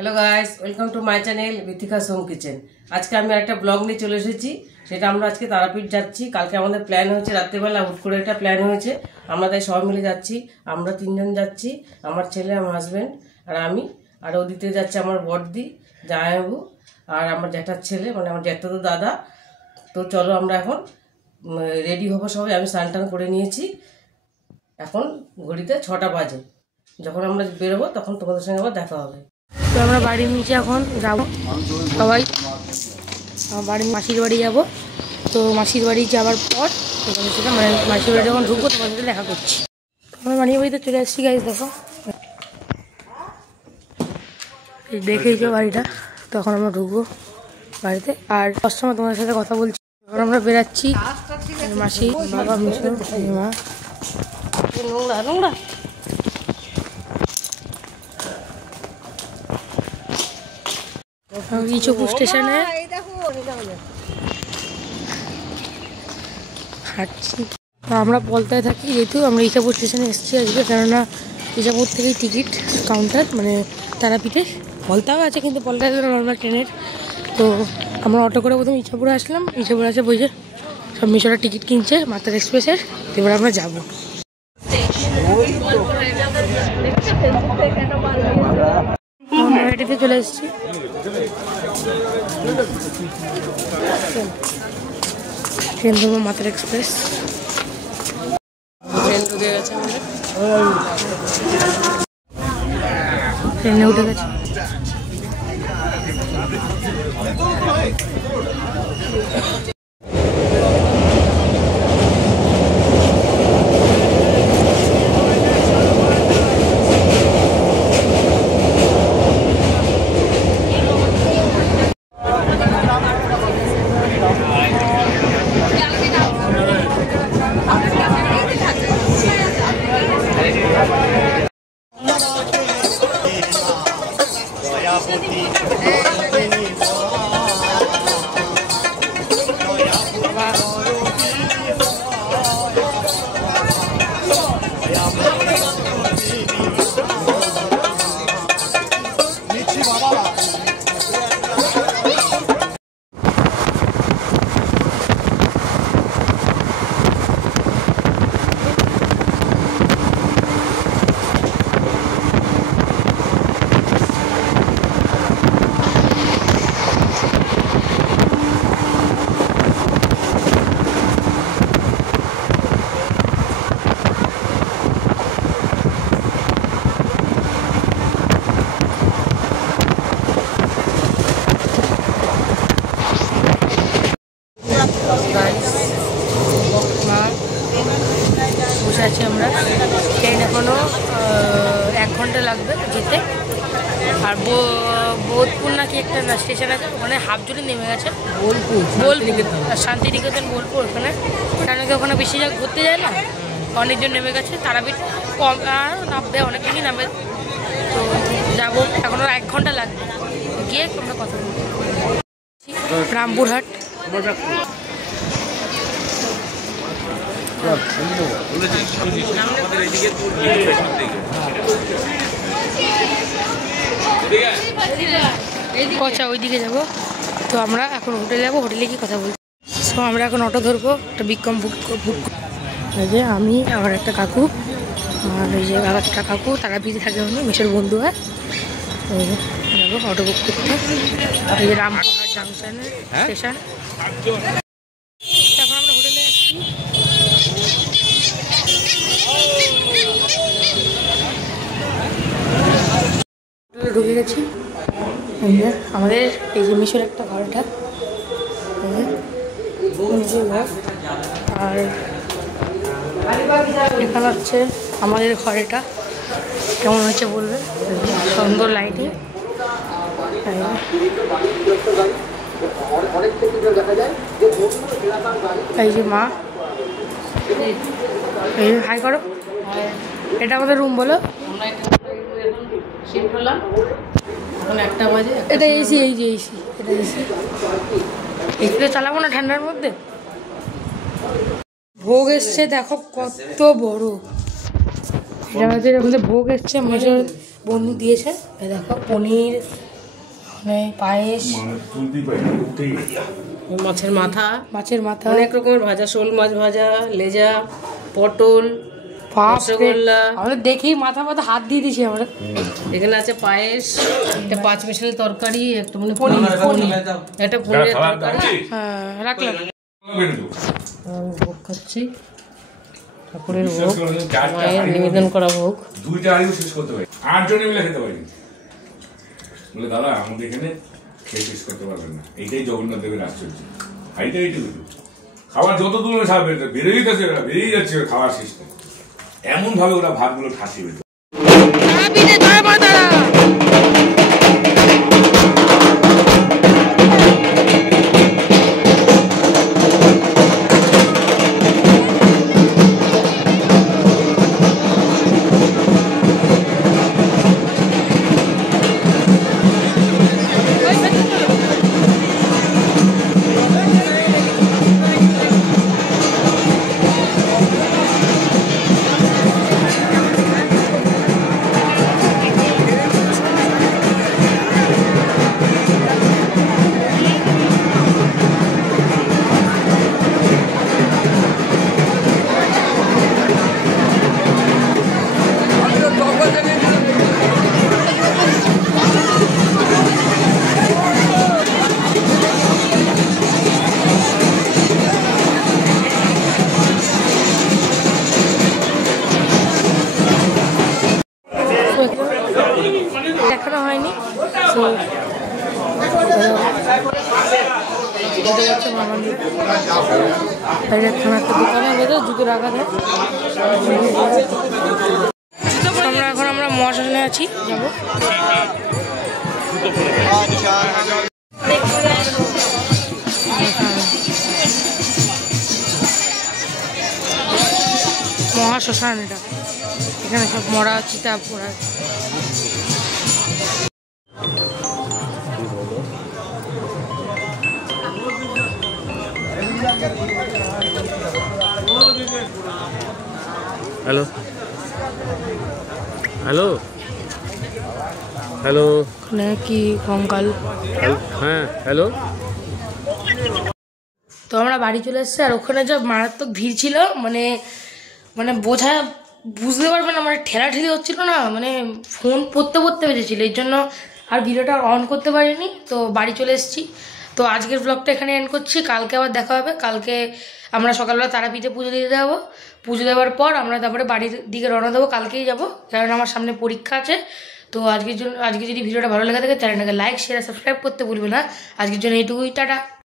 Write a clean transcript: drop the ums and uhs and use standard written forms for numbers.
Hello guys, welcome to my channel Bithika home kitchen. আজকে আমি একটা ব্লগ নিয়ে চলে এসেছি। সেটা আমরা আজকে তারাপীঠ যাচ্ছি। কালকে আমাদের প্ল্যান হয়েছে, রাত্রেবেলা হুট করে একটা প্ল্যান হয়েছে, আমরা তাই সবাই মিলে যাচ্ছি। আমরা 3 জন যাচ্ছি, আমার ছেলে, আমার হাজব্যান্ড আর আমি। আর ওদিকে যাচ্ছে আমার বড়দি, জামাইবাবু আর আমার জ্যাঠার ছেলে, মানে আমার জ্যাঠাতো দাদা। তো চলো আমরা এখন রেডি হবো সবাই। আমি স্নান টান করে নিয়েছি। এখন ঘড়িতে 6টা বাজে। যখন আমরা বেরোবো তখন তোমাদের সঙ্গে আবার দেখা হবে। তো আমরা বাড়ির নিচে এখন যাবো সবাই। আমার বাড়ির মাসির বাড়ি যাব। তো মাসির বাড়ি যাওয়ার পর তোমাদের সাথে, মানে মাসির বাড়ি যখন ঢুকবো তোমাদের সাথে দেখা করছি। আমরা মানির বাড়িতে চলে এসেছি গাইজ, দেখো দেখেই তো বাড়িটা। তখন আমরা ঢুকবো বাড়িতে। আর সময় তোমাদের সাথে কথা বলছি। এখন আমরা বেরাচ্ছি, মাসি, বাবা, মিশু, মা। নোংরা নোংরা ইচপুর স্টেশনে হাঁটছি। আমরা পলতায় থাকি, যেহেতু আমরা ইচাপুর স্টেশনে এসেছি আজকে, কেননা ইচাপুর থেকেই টিকিট কাউন্টার, মানে তারাপীঠে। পলতাও আছে, কিন্তু পলতায় নর্মাল ট্রেনের। তো আমরা অটো করে প্রথমে ইচাপুরে আসলাম। ইচাপুরে আসে বইছে সব মিশরা টিকিট কিনছে মাতার এক্সপ্রেসের। এবার আমরা যাবো। এটিতে চলে এসেছি। ট্রেন ধরবো মাতার এক্সপ্রেস। ট্রেন ঢুকে গেছে, ট্রেনে উঠে গেছে। বসে আছি আমরা। ট্রেন এখনো 1 ঘন্টা লাগবে যেতে। আর বোধপুর নাকি একটা স্টেশন আছে, ওখানে হাফজুলি নেমে গেছে। বোলপুর শান্তিনিকেতন, বোলপুর ওখানে। কারণ কি ওখানে বেশি জায়গা ঘুরতে যায় না, অনেকজন নেমে গেছে। তারাপীঠ কম আর নামবে, অনেকজনই নামবে। তো যাবো, এখনো 1 ঘন্টা লাগবে। গিয়ে আমরা কথা বলবো। রামপুরহাট আচ্ছা, ওইদিকে যাবো। তো আমরা এখন হোটেলে যাবো, হোটেলে গিয়ে কথা বলছি। তো আমরা এখন অটো ধরবো, একটা বিক্রম বুক। এই যে আমি, আমার একটা কাকু, আর এই যে আর একটা কাকু, তারাপীঠে থাকে, উনি মিশের বন্ধু হয়। যাবো অটো বুক করতে। এই যে রামপুরহাট জাংশনের স্টেশন। এখন আমরা হোটেলে যাচ্ছি। হোটেলে ঢুকে গেছি। আমাদের এই যে মিশর একটা ঘরটা, আর এখানে হচ্ছে আমাদের ঘরেটা। কেমন হচ্ছে বলবে, সুন্দর লাইটিং। এই যে মা, এই হাই করো। এটা আমাদের রুম বলো। শিফট হলাম, এখন 1টা বাজে। এটা এসি, এই যে এসি, এটা এসি। এসিটা চালাবো না ঠান্ডার মধ্যে। ভোগ এসছে, দেখো কত বড়। এটা আমাদের ভোগ এসছে, মেজর বন্ধু দিয়েছে। দেখো পনির, পায়েস, মাছের মাথা, অনেক রকমের ভাজা, শোল মাছ ভাজা, লেজা, পটল, রসগোল্লা। আমরা দেখি মাথা হাত দিয়ে দিছি আমরা। এখানে আছে পায়েস, একটা 5 মিশালি তরকারি, একটা মানে একটা পনিরের তরকারি। হ্যাঁ, রাখলাম। ভোগ খাচ্ছি, ঠাকুরের ভোগ, মায়ের নিবেদন করা ভোগ। 2টা আলু শেষ করতে পারি, 8 জনে মিলে খেতে পারি। বলে দাদা আমাদের এখানে খেয়ে শেষ করতে পারবেন না, এইটাই জগন্নাথ দেবের আশ্চর্য। এইটুকু খাবার যত দূর খাবে বেরিয়ে যাচ্ছে, বেরিয়ে যাচ্ছে খাওয়ার শেষটা। এমন ভাবে ওরা ভাতগুলো ঠাসি বের দেখানো হয়নি। তো জুতো রাখা দেয়। আমরা মহাশ্মশানে আছি, যাবো। মহাশ্মশান এটা, এখানে সব মরা চিতা পড়া। হ্যালো হ্যালো হ্যালো, কি কঙ্কাল। হ্যাঁ হ্যালো। তো আমরা বাড়ি চলে এসেছি, আর ওখানে যা মারাত্মক ভিড় ছিল, মানে বুঝতে পারবে না, মানে ঠেলাঠেলি হচ্ছিল না, মানে ফোন পড়তে বেজেছিল, এই জন্য আর ভিডিওটা অন করতে পারিনি। তো বাড়ি চলে এসেছি। তো আজকের ব্লগটা এখানে এন্ড করছি। কালকে আবার দেখা হবে। কালকে আমরা সকালবেলা তারাপীঠে পুজো দিতে যাবো। পুজো দেওয়ার পর আমরা তারপরে বাড়ির দিকে রওনা দেবো। কালকেই যাবো, কারণ আমার সামনে পরীক্ষা আছে। তো আজকে যদি ভিডিওটা ভালো লেগে থাকে, চ্যানেলটাকে লাইক, শেয়ার, সাবস্ক্রাইব করতে ভুলবে না। আজকের জন্য এইটুকুই, টাটা।